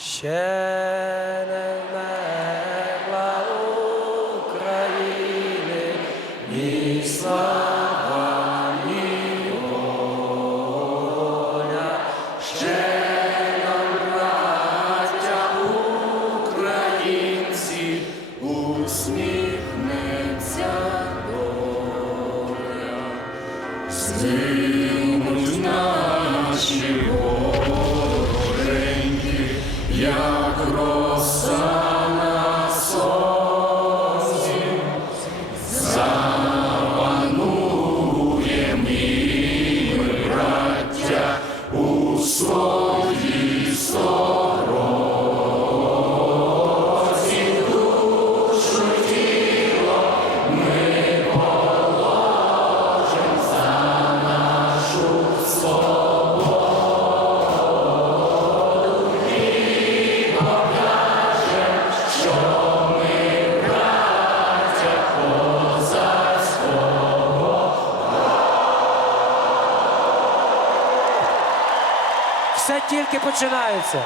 Ще України, ні. Ще українці, усміхнеться доля. Як Все тільки починається.